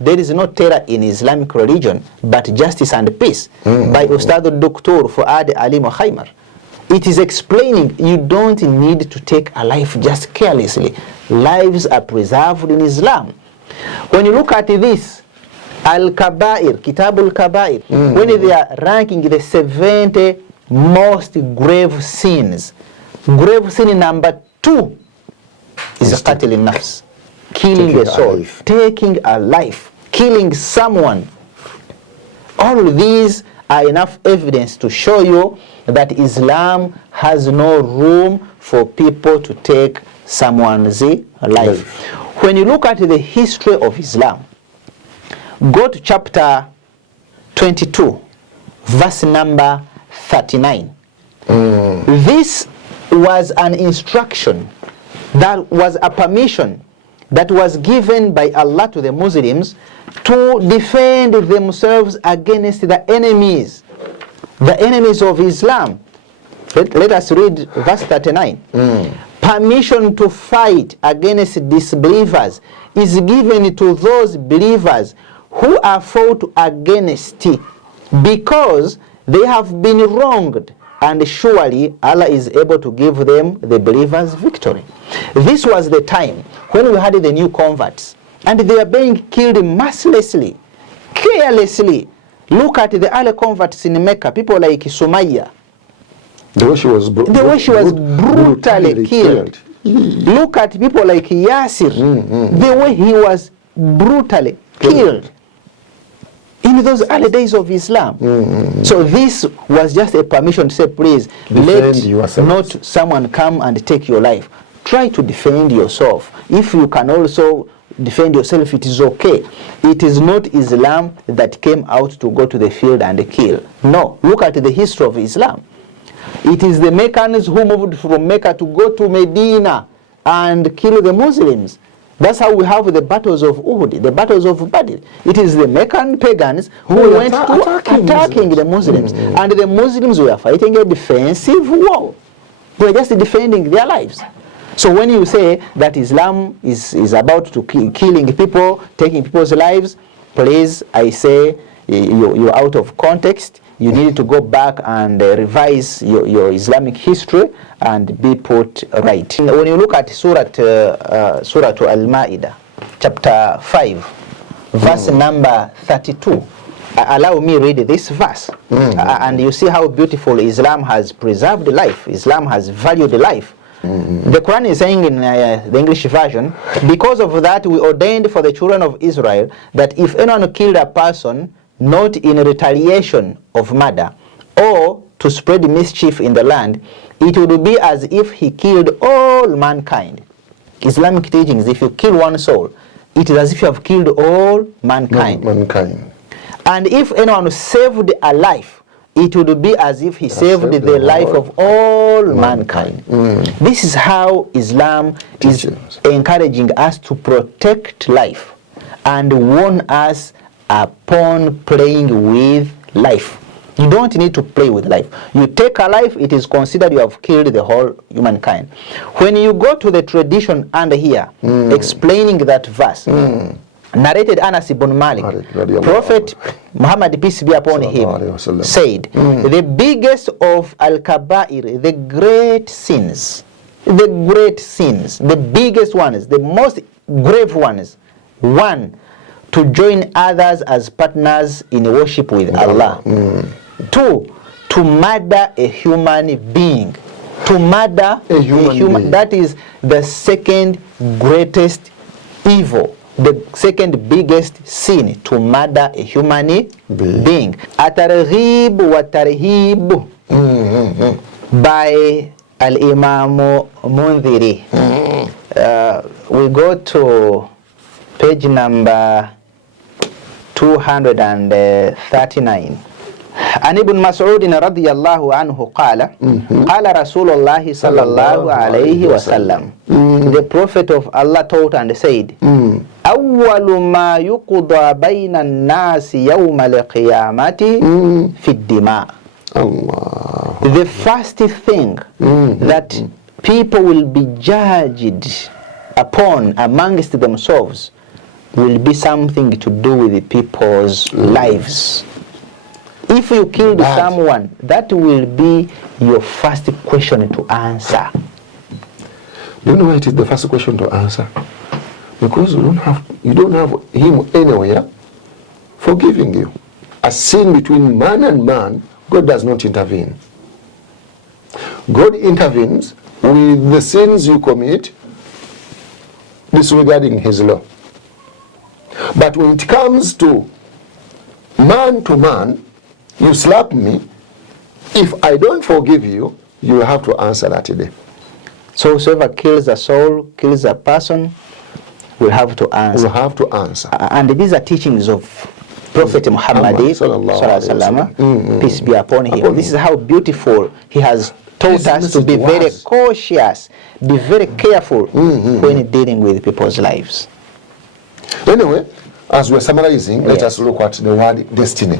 There is no terror in Islamic religion, but justice and peace, by Ustad Dr. Fuad Ali Muhammad. It is explaining you don't need to take a life just carelessly. Lives are preserved in Islam. When you look at this, Al-Kabair, Kitab al-Kabair, when they are ranking the 70 most grave sins, grave sin number 2 is Qatl al-Nafs, killing a soul, taking a life, killing someone. All these are enough evidence to show you that Islam has no room for people to take someone's life. When you look at the history of Islam, go to chapter 22, verse number 39. This was an instruction, that was a permission that was given by Allah to the Muslims to defend themselves against the enemies of Islam. Let us read verse 39. Permission to fight against disbelievers is given to those believers who are fought against because they have been wronged, and surely Allah is able to give them, the believers, victory. This was the time when we had the new converts, and they are being killed mercilessly, carelessly. Look at the early converts in Mecca, people like Sumayya. The way she was, brutally killed. Look at people like Yasir, the way he was brutally killed in those early days of Islam. So this was just a permission to say, please, let not someone come and take your life. Try to defend yourself. If you can also defend yourself, it is okay. It is not Islam that came out to go to the field and kill. No, look at the history of Islam. It is the Meccans who moved from Mecca to go to Medina and kill the Muslims. That's how we have the battles of Uhud, the battles of Badr. It is the Meccan pagans who went to attacking the Muslims. And the Muslims were fighting a defensive war. They were just defending their lives. So when you say that Islam is about to killing people, taking people's lives, please, I say you're out of context. You need to go back and revise your Islamic history and be put right. When you look at Surah Al-Ma'idah, chapter 5, verse number 32, allow me read this verse. And you see how beautiful Islam has preserved life. Islam has valued life. The Quran is saying in the English version, because of that we ordained for the children of Israel that if anyone killed a person not in retaliation of murder or to spread mischief in the land, it would be as if he killed all mankind. Islamic teachings, if you kill one soul, it is as if you have killed all mankind. And if anyone saved a life, it would be as if he saved the life of all mankind. This is how Islam is encouraging us to protect life and warn us upon playing with life. You don't need to play with life. You take a life, it is considered you have killed the whole humankind. When you go to the tradition under here, explaining that verse, narrated Anas ibn Malik, Prophet Muhammad, peace be upon him, said, the biggest of al-kabair, the great sins, the biggest ones, the most grave ones, one, to join others as partners in worship with Allah. Two, to murder a human being. To murder a human being. That is the second greatest evil. The second biggest sin, to murder a human being. At-Targhib wa Tarhib by Al-Imam Mundhiri. We go to page number 239. عن ابن مسعود رضي الله عنه قال قال رسول الله صلى الله عليه وسلم, the Prophet of Allah taught and said, أول ما يقضى بين الناس يوم القيامة في الدماء. The first thing that people will be judged upon amongst themselves will be something to do with the people's lives. If you killed someone, that will be your first question to answer. Do you know why it is the first question to answer? Because you don't have him anywhere forgiving you. A sin between man and man, God does not intervene. God intervenes with the sins you commit disregarding his law. But when it comes to man, you slap me, if I don't forgive you, you will have to answer that today. So whoever kills a soul, kills a person, will have to answer. Will have to answer. And these are teachings of Prophet Muhammad, peace be upon him. This is how beautiful he has taught us to be very cautious, be very careful when dealing with people's lives. Anyway, as we're summarizing, let us look at the word destiny.